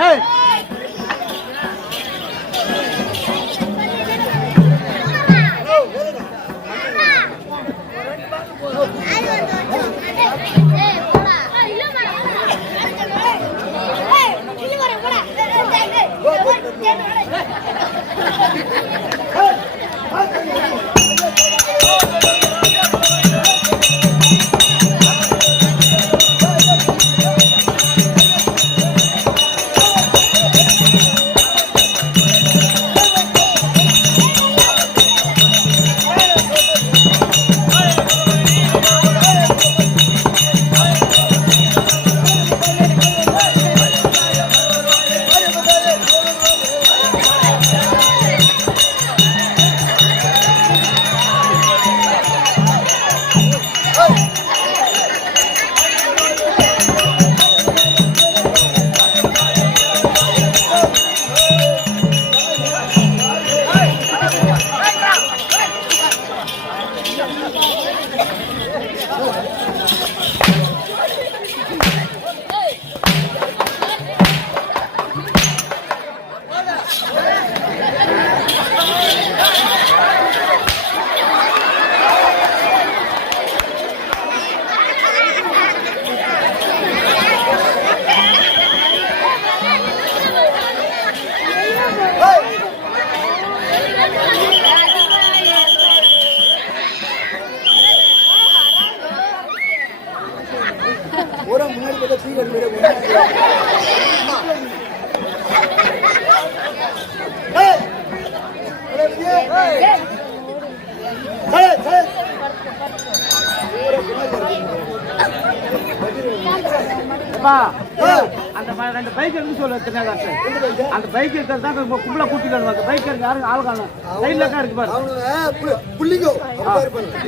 Hey! அந்த bike எடுத்து சொல்லு அந்த பைக் இருக்கிறது கும்பலா கூட்டிட்டு பைக் யாரும் ஆள் காணும் சைட்ல தான் இருக்கு பாரு புள்ளிங்கோ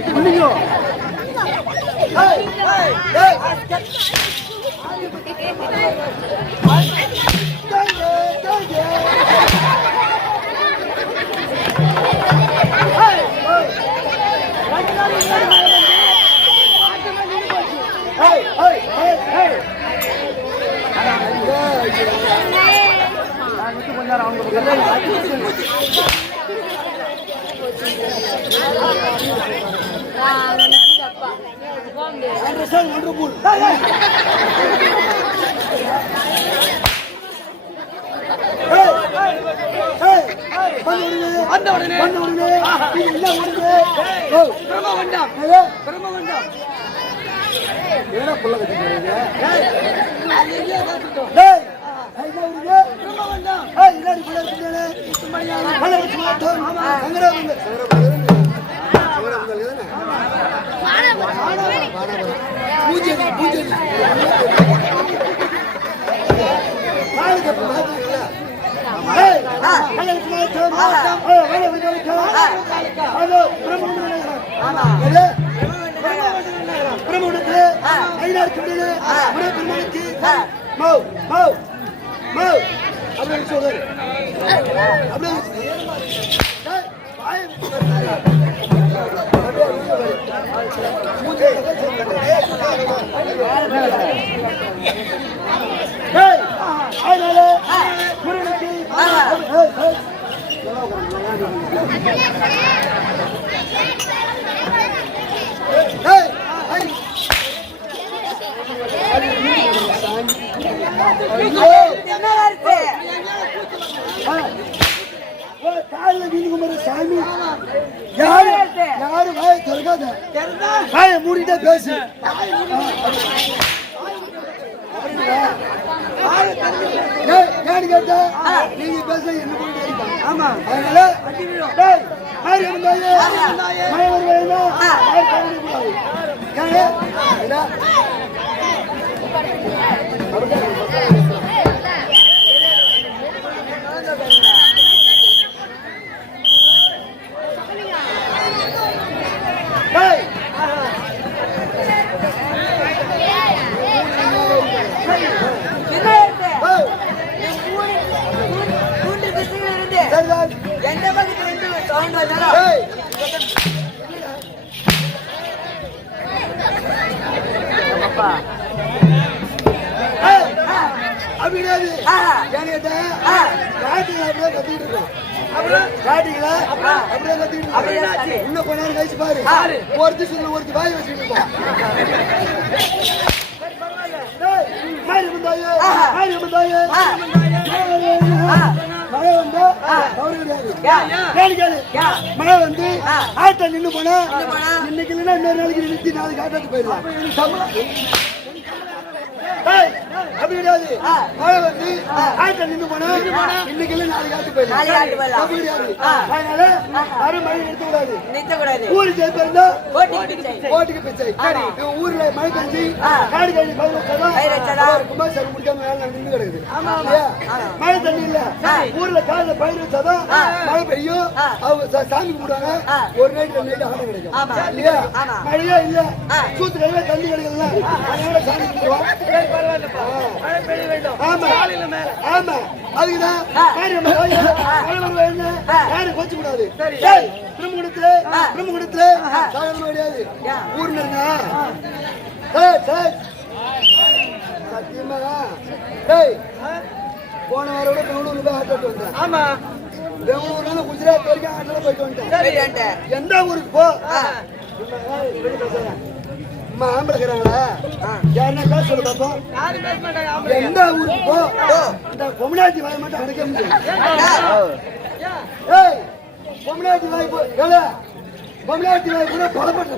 புள்ளிங்கோ சாமி யாரு வாய திறக்காத வாய மூடிட்டே பேசு ஏன்னு கேட்டா நீங்க பேச என்ன பண்ணிட்டு ஆமா அதனால மாறி வந்தாயே மயம் வருவேனா இன்னும் கொஞ்ச நேரம் கழிச்சு பாரு ஒருத்தி சொல்ல ஒருத்தி வாய் வச்சுட்டு இருப்போம் மாறி வந்தாயே தவறு கிடையாது. மழை வந்து ஆட்டை நின்று போனா இன்னைக்கு இல்லைன்னா இன்னொரு நாளைக்கு நிறுத்தி நாளைக்கு ஆட்டத்துக்கு போயிடலாம். அப்படி கிடையாது. மழை வந்து ஆட்டை நின்று போனா இன்னைக்கு இல்லை நாளைக்கு ஆட்டு போயிடலாம். அப்படி கிடையாது. அதனால யாரும் மழை நிறுத்தக்கூடாது. ஊருக்கு ஜெயிப்பிருந்தா ஓட்டுக்கு பிச்சை. ஊர்ல மழை கஞ்சி காடு கஞ்சி குமாரசாமி முடிக்காம வேலை நின்று கிடக்குது. மழை தண்ணி இல்ல ஊர்ல காலைல பயிர் வச்சாதான் மழை பெய்யும். அவங்க சாமி கும்பிடுவாங்க. ஒரு நைட் 2 நைட் ஆட்டம் கிடைக்கும் இல்லையா? மழையே இல்ல சூத்து கழிவே தண்ணி கிடைக்கல. அதனால சாமி கும்பிடுவோம். ஆமா ஆமா அதுக்குதான் யாரும் கோச்சு கூடாது. பிரம்மகுடத்துல சாதாரணமா கிடையாது. ஊர்ல சத்தியமா போன வாரோட பெங்களூர்ல போய் ஆட்டோட்டு வந்தேன். ஆமா பெங்களூர்ல குஜராத் வரைக்கும் ஆட்டோல போயிட்டு வந்துட்டேன். எந்த ஊருக்கு போ ஆம்பளை இருக்கிறாங்களா யாருன்னா பேச சொல்லு பாப்போம். எந்த ஊருக்கு போ இந்த பொம்னாட்டி வாய் மட்டும் அடைக்க முடியும். பொம்னாட்டி வாய் போ பொம்னாட்டி வாய் கூட பலப்பட்ட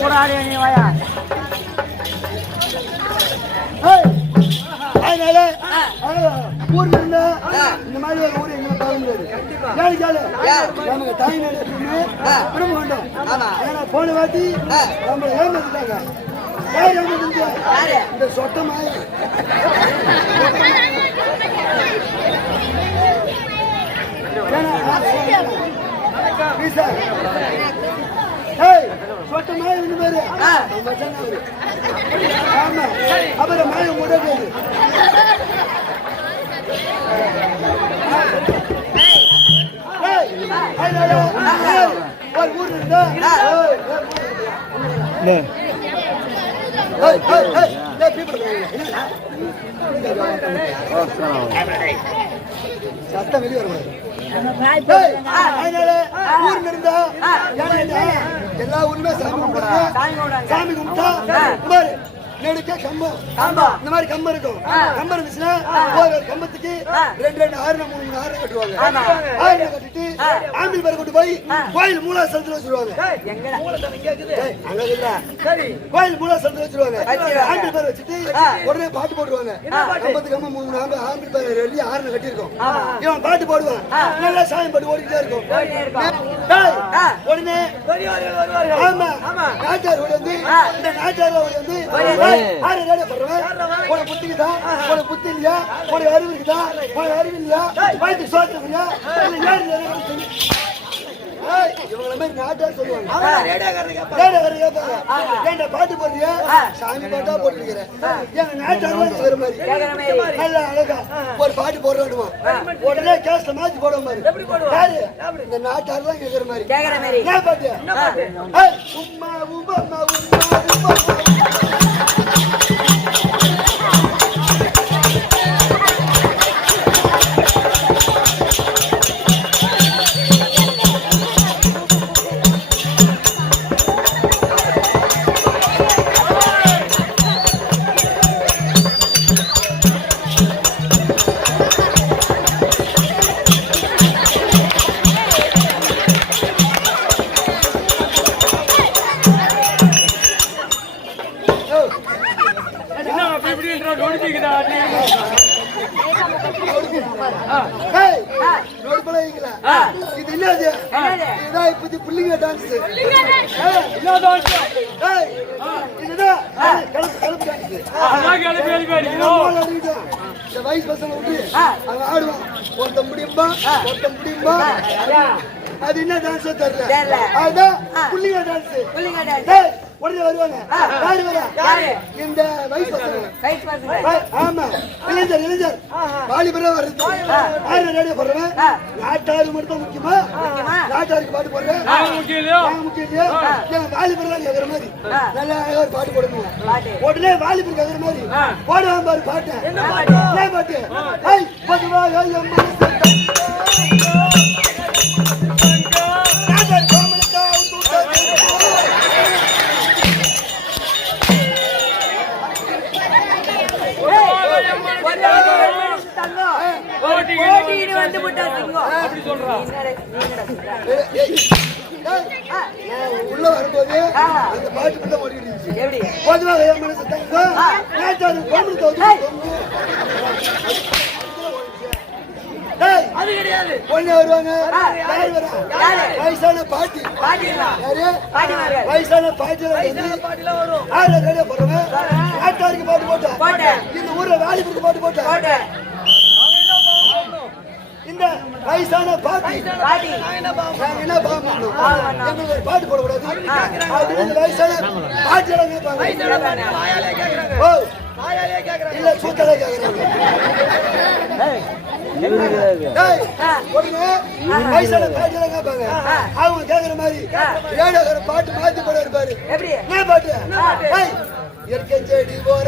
போராடி நீ வாயா. அதனால ஊர்ல இருந்த இந்த மாதிரி ஒரு ஊர் எங்களை பார்க்க முடியாது. நமக்கு தாய்நாடு எப்பவுமே விரும்ப வேண்டும். ஏன்னா போன வாட்டி நம்ம ஏமாத்திட்டாங்க. யார் ஏமாத்திருக்க இந்த சொட்டமாய் சொட்டமாய் ரெண்டு பேரு ஆமா அப்புறம் மாய முடியாது. ஒரு ஊர் இருந்தா சத்தம் வெளியே வரக்கூடாது. ஊர்ல இருந்தா எல்லா ஊருமே சாமி கும்பிடுறாங்க. சாமி கும்பிட்டா நெடுக்க கம்பம் இந்த மாதிரி கம்பம் இருக்கும். கம்பம் இருந்துச்சுன்னா ஒரு கம்பத்துக்கு 2 ஆறு 3 ஆறு கட்டுவாங்க. ஆறு கட்டிட்டு ஆம்பிள் பேரை கொண்டு போய் கோயில் மூலாசனத்துல வச்சிருவாங்க. கோயில் மூலாசனத்துல வச்சிருவாங்க. ஆம்பிள் பேர் வச்சுட்டு உடனே பாட்டு போட்டுருவாங்க. கம்பத்துக்கு கம்பம் 3 ஆம்பிள் பேர் ரெடி ஆறு கட்டி இருக்கும். இவன் பாட்டு போடுவான். நல்லா சாயம் பாட்டு ஓடிக்கிட்டே இருக்கும். உடனே ஆமா நாட்டார் வந்து இந்த நாட்டார் வந்து உனக்கு புத்திக்குதா உனக்கு புத்தி இல்லையா உனக்கு அறிவு இருக்குதா உனக்கு அறிவு இல்லையா வயிற்று சோத்துக்குறியா இவங்கள மாதிரி நாட்டார் சொல்லுவாங்க. பாட்டு போடுறியா சாமி பாட்டா போட்டுருக்கிறேன். எங்க நாட்டார் சொல்ற மாதிரி நல்லா அழகா ஒரு பாட்டு போடுறாடுவான். உடனே கேஸ்ல மாத்தி போடுற மாதிரி இந்த நாட்டார் தான் கேட்கிற மாதிரி. என்ன பாட்டு உம்மா உம்மா உம்மா இது என்னது? இதுதான் இப்போது புள்ளிங்க டான்ஸ். இந்த வயசு பசங்க விட்டு அவங்க ஆடுவான். ஒருத்தன் முடியும்பா ஒருத்தன் முடியும்பா. அது என்ன டான்ஸ் தெரியல. அதுதான் புள்ளிங்க டான்ஸ். உடனே வருவாங்க. யாரு? இந்த வயசு பசங்க. ஆமா, இளைஞர் வாலிபரா வருது. ஆயிரம் ரேடியோ போடுறேன். நாட்டாருக்கு மட்டும் முக்கியமா? நாட்டாருக்கு பாட்டு போடுறேன். முக்கியம் இல்லையா? வாலிபரா கேக்குற மாதிரி நல்லா ஒரு பாட்டு போடுங்க. உடனே வாலிபர் கேக்குற மாதிரி போடுவான் பாரு பாட்டு. என்ன பாட்டு? பொதுவாக என் மனசு உள்ள வரும்போது அந்த பாட்டு ஓடிடுச்சு. பொதுவாக என் மனசு தங்கம் அது கிடையாது. ஒண்ணு வருவாங்க. வயசான பாட்டி. வயசான பாட்டில வரும். நாட்டாருக்கு பாட்டு போட்டேன். இந்த ஊர்ல வாலிபருக்கு பாட்டு போட்டேன். இந்த வயசான பாட்டி என்ன பாட்டு போடக்கூடாது. வயசான பாட்டி இல்ல சூத்தலை கேக்குறாங்க. வயசான பாட்டி எல்லாம் கேட்பாங்க. அவங்க கேக்குற மாதிரி ரேடியோக்கார பாட்டு மாத்தி போட இருப்பாரு. என்ன பாட்டு? இயற்கை செடி போற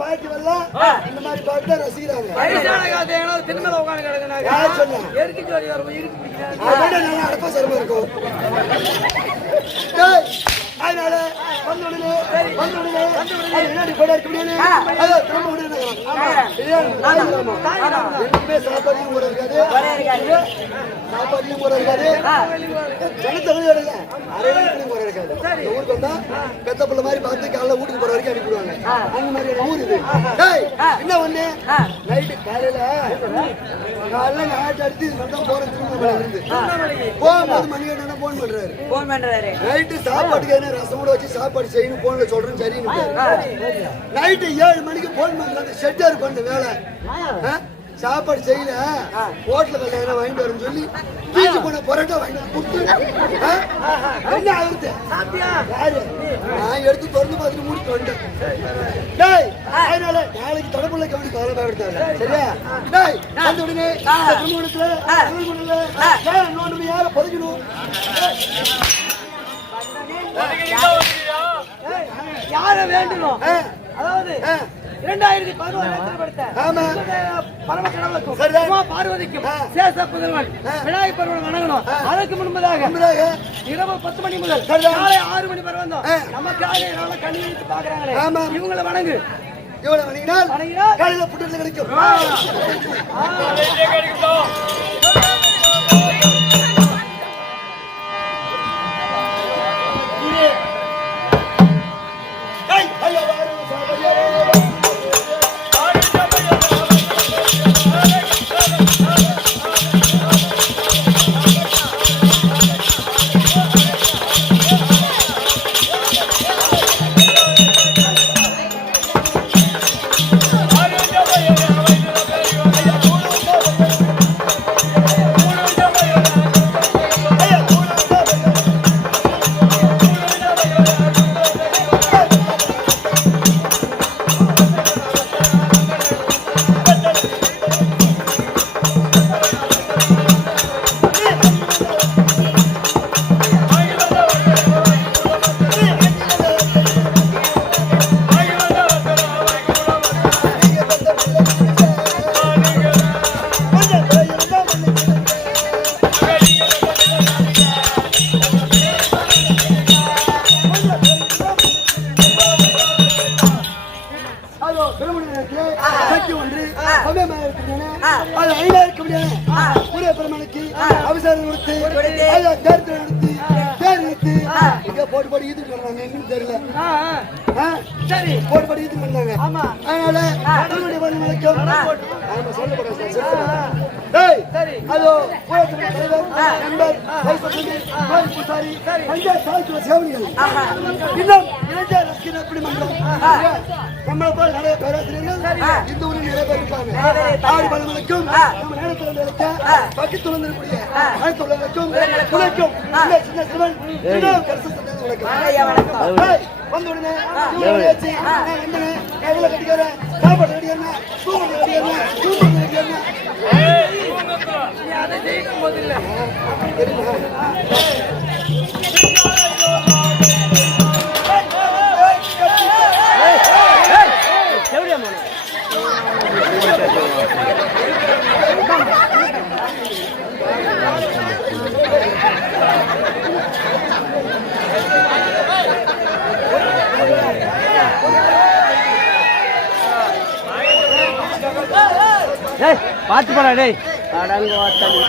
பாட்டு வரலாம். இந்த மாதிரி பாட்டு தான் ரசிக்கிறாங்க. அடப்பா சிரமம் இருக்கும். அதனால என்னடி போட இருக்க முடியாது. சாப்பாட்டையும் கூட இருக்காது. சாப்பாட்டையும் கூட இருக்காது. ஜனத்தொகையோட இல்ல அரைவரைக்கும் கூட இருக்காது. இந்த ஊருக்கு வந்தா பெத்த பிள்ளை மாதிரி பார்த்து காலைல வீட்டுக்கு போற வரைக்கும் அனுப்பிடுவாங்க. அந்த மாதிரி ஊர் இது. என்ன ஒண்ணு நைட்டு காலையில நாட்டு அடித்து போறது போகும்போது மணிகண்ட போன் பண்றாரு. நைட்டு சாப்பாட்டுக்கு ரசம் கூட வச்சு சாப்பாடு செய்யணும் போன்ல சொல்றேன். சரி நைட்டு 7 மணிக்கு போன் பண்றாங்க. ஷெட்டர் பண்ண வேலை சாப்பாடு செய்யல ஹோட்டல கல்யாணம் வாங்கிட்டு வரேன்னு சொல்லி தீச்சு போன பரோட்டா வாங்கிட்டு கொடுத்து என்ன ஆகுது. நான் எடுத்து திறந்து பார்த்துட்டு முடிச்சு வந்துட்டேன். அதனால நாளைக்கு தொடர்புள்ள கவனி கவலைப்படுத்தாங்க. சரியா? அந்த உடனே திருமணத்துல யார பொதுக்கணும் யார வேண்டணும். அதாவது 2011 பார்வதிக்கும் சேஷ புதல்வன் விநாயகர் பெருமாள் வணங்கணும். அதற்கு முன்பதாக இரவு 10 மணி முதல் காலை 6 மணி வரை வந்தோம். நமக்காக கண்ணீர் பாக்குறாங்களே இவங்களை வணங்கு. இவங்களை வணங்கினால் காலையில புட்டு கிடைக்கும். அவசரம் கொடுத்து தேர்தல் நடத்தி தேர் எடுத்து இங்க போட்டு ஈது பண்றாங்க. எங்கன்னு தெரியல. சரி போட்டு ஈது பண்ணாங்க. அதனால சொல்லக்கூடாது. அதோ தலைவர் நண்பர் கோயில் பூசாரி பஞ்சாயத்து சாய்த்துவ சேவனிகள் இன்னும் இளைஞர் ரசிகர் நற்பணி மன்றம் நம்மளை போல நிறைய பேராசிரியர்கள் இந்த ஊரில் நிறைய பேர் இருப்பாங்க. ஆடி பலங்களுக்கும் நம்ம நேரத்தில் இருக்க பக்கத்து வந்திருக்கூடிய அனைத்து உள்ளவர்களுக்கும் துணைக்கும் சின்ன சிவன் வந்து உடனே வச்சு கையில கட்டிக்கிறேன் சாப்பாடு கட்டிக்கிறேன் தூக்கம் கட்டிக்கிறேன் தூக்கம் கட்டிக்கிறேன் அதை ஜெயிக்கும் போது இல்லை பாத்து போடா டேய் அடங்க வாத்தனி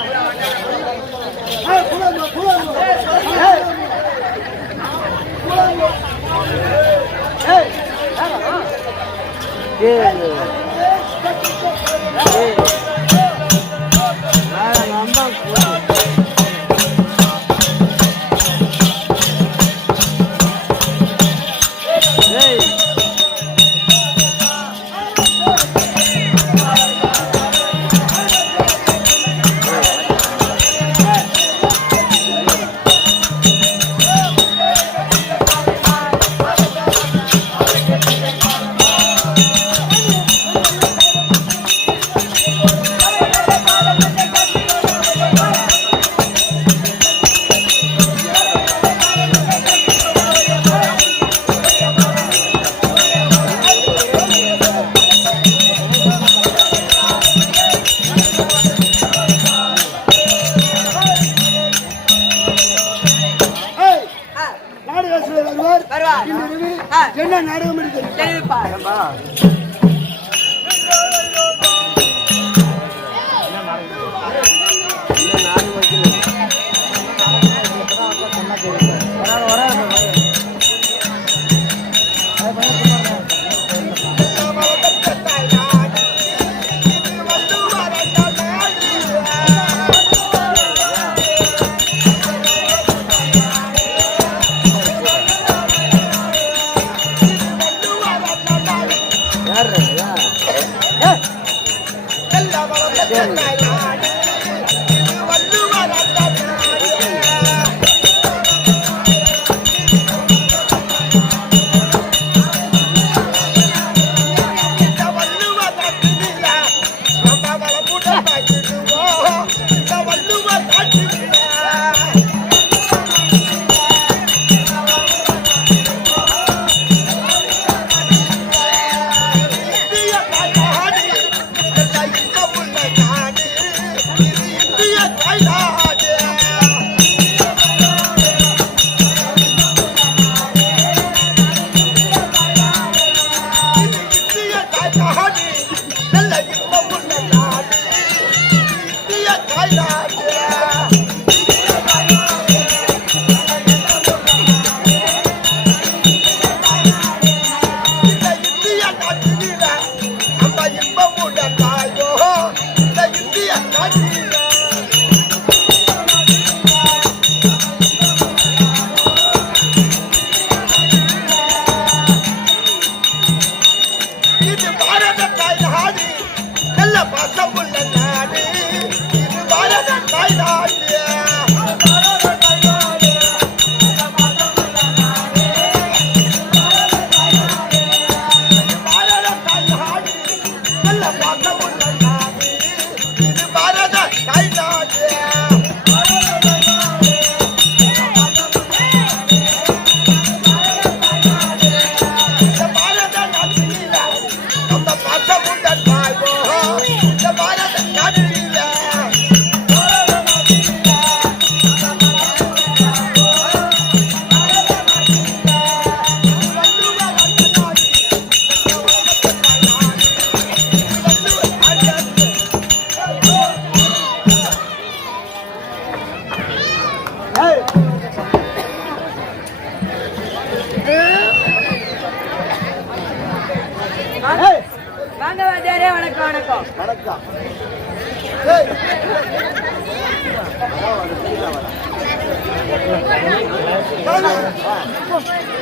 என்ன நாடகம் பாசமுள்ள நாடு இது பாரத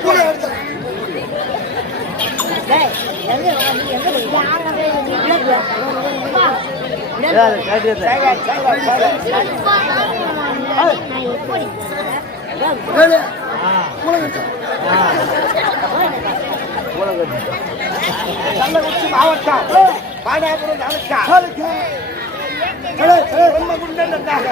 கூட எடுத்தேன். கள்ளக்குறிச்சி மாவட்டம் பாடாபுரம் தாலுகா பிரம்மகுண்டம் இருந்தாங்க.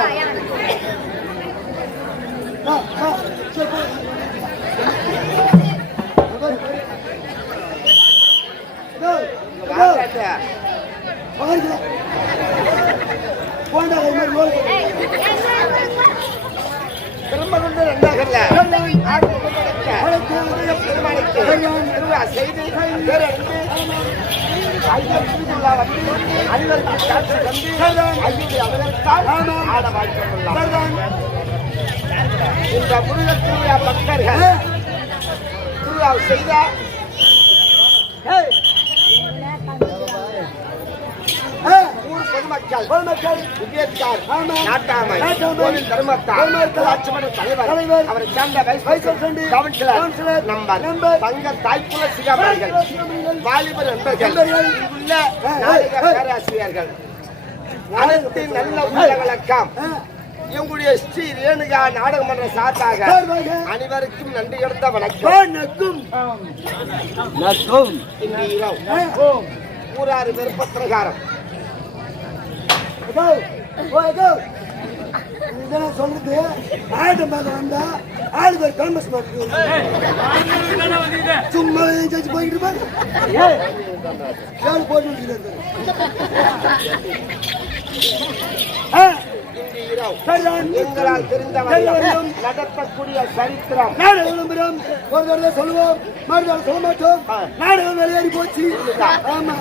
பிரம்மகுண்டம் ரெண்டாகல பெருமாளுக்கு திருவிழா செய்து பேரறிந்து இந்த முருக திருவிழா பக்தர்கள் திருவிழா செய்த ஊர் பொதுமக்கள் விஜயத்தார் நாட்டாமை கோவில் தர்மத்தார் ஆட்சிமன்ற தலைவர் அவரை சேர்ந்த கவுன்சிலர் நம்பர் பங்க தாய்க்குல சிகாமணிகள் வாலிபர் நண்பர்கள் உள்ள நாடக பேராசிரியர்கள் அனைத்து நல்ல உள்ளவழக்கம் இவங்களுடைய ஸ்ரீ ரேணுகா நாடகமன்ற சார்பாக அனைவருக்கும் நன்றி எடுத்த வணக்கம். ஊராறு விருப்பப்பிரகாரம் சொல்றது ஆயிரம் பேர் வந்தா 6 பேர் ஃபேமஸ் சும்மா போயிட்டு இருப்பாங்க போட்டு எங்களால் தெரிந்தவரையும் நடத்தக்கூடிய சரித்திரம் விளம்பரம் ஒரு தடவை சொல்லுவோம் மறுதடவை சொல்ல மாட்டோம். நாடகம் வெளியேறி போச்சு. ஆமா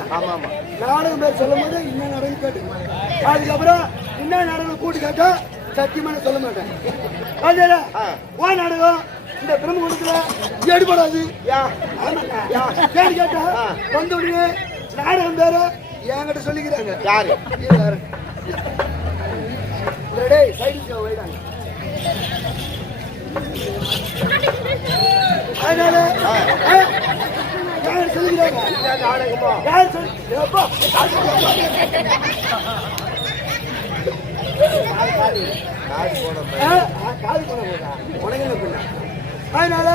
நாடகம் பேர் சொல்லும் போது இன்னும் நடந்து கேட்டு அதுக்கப்புறம் இன்னும் நாடகம் கூட்டு கேட்டா சத்தியமான சொல்ல மாட்டேன். ஓ நாடகம் இந்த பிரம்மகுண்டத்துல எடுபடாது கேட்டா வந்த உடனே நாடகம் பேர என்கிட்ட சொல்லிக்கிறாங்க. யாரு அதனால சொல்லிக்கிறாங்க நாடகமோ அதனால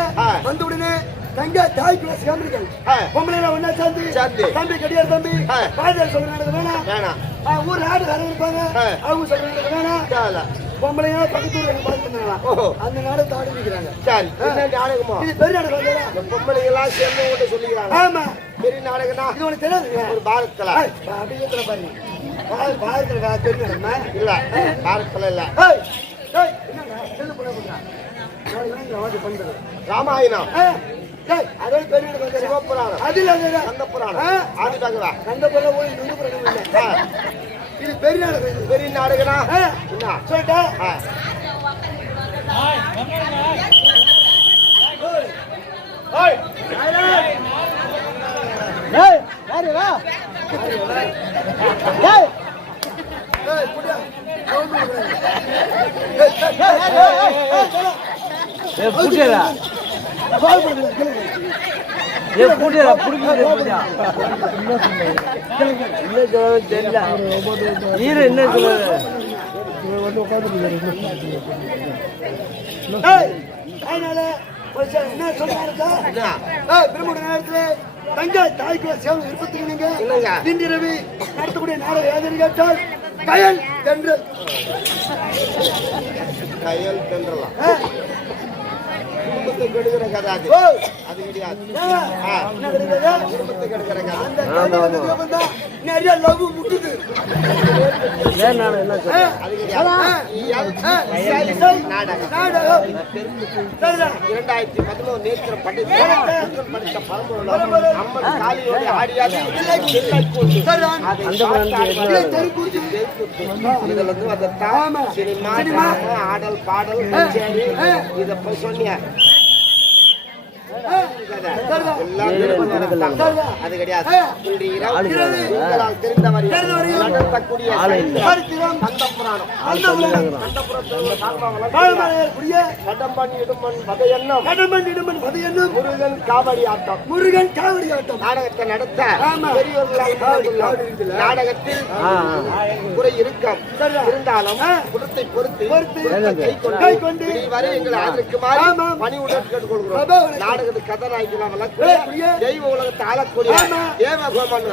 வந்த உடனே தங்க தாய் பிளஸ் கம்பெனிகள் பொம்பளை ஒன்னா சேர்ந்து தம்பி கடியார் தம்பி பாஜர் சொல்ற நடக்க வேணாம் ஊர் நாடுகாரங்க இருப்பாங்க அவங்க சொல்ற நடக்க வேணாம் பொம்பளையா பக்கத்தூர் பார்த்துருந்தாங்களா அந்த நாடகத்தை ஆடிக்கிறாங்க. இது பெரிய நாடகம் பொம்பளைகளா சேர்ந்து கூட சொல்லிக்கிறாங்க. ஆமா பெரிய நாடகம்னா இது உனக்கு தெரியாது ஒரு பாரத்கலா அப்படிங்கிற பாருங்க பாரத்கலா பெரிய நாடகமா இல்ல பாரத்கலா இல்ல ராமாயணம் அதோட பெரிய நாடகம் சிவபுராணம் அதுல கந்தபுராணம் ஆதிபகவா கந்தபுரம் போய் நுண்ணு புராணம் இது பெரிய நாடகம் பெரிய நாடகனா சொல்லிட்டா தங்க தாய்க்குள்ள சேவை விருப்பத்துக்கு இன்று ரவி நடத்தக்கூடிய நாடகம் ஏதேன்னு கேட்டால் கயல் தென்றல் குடும்பத்தை கெடுக்கிற கதை அது கிடையாது. குடும்பத்தை கெடுக்கிற கதை நிறைய லவ் முட்டுது. நாடகம் 2013 நேற்று படித்த பரம்பரை அம்மன் காலியோடு ஆடியாது இதுல இருந்து வந்ததான் சினிமா ஆடல் பாடல் இதை போய் சொன்னிய அது கிடையாது. தெரிந்தவரையும் நடத்தக்கூடிய புராணம் கடம்பன் இடுமன் பதையன்னம் முருகன் காவடி ஆட்டம் நாடகத்தை நடத்த பெரியவர்களால் நாடகத்தில் குறை இருக்கும் இருந்தாலும் குணத்தை பொறுத்து கை கொண்டு வரை எங்களை ஆதரிக்குமாறு பணிவுடன் கேட்டுக்கொள்கிறோம். நாடகத்து கதாநாயகி தெய்வ உலகத்தை ஆளக்கூடிய தேவ கோமன்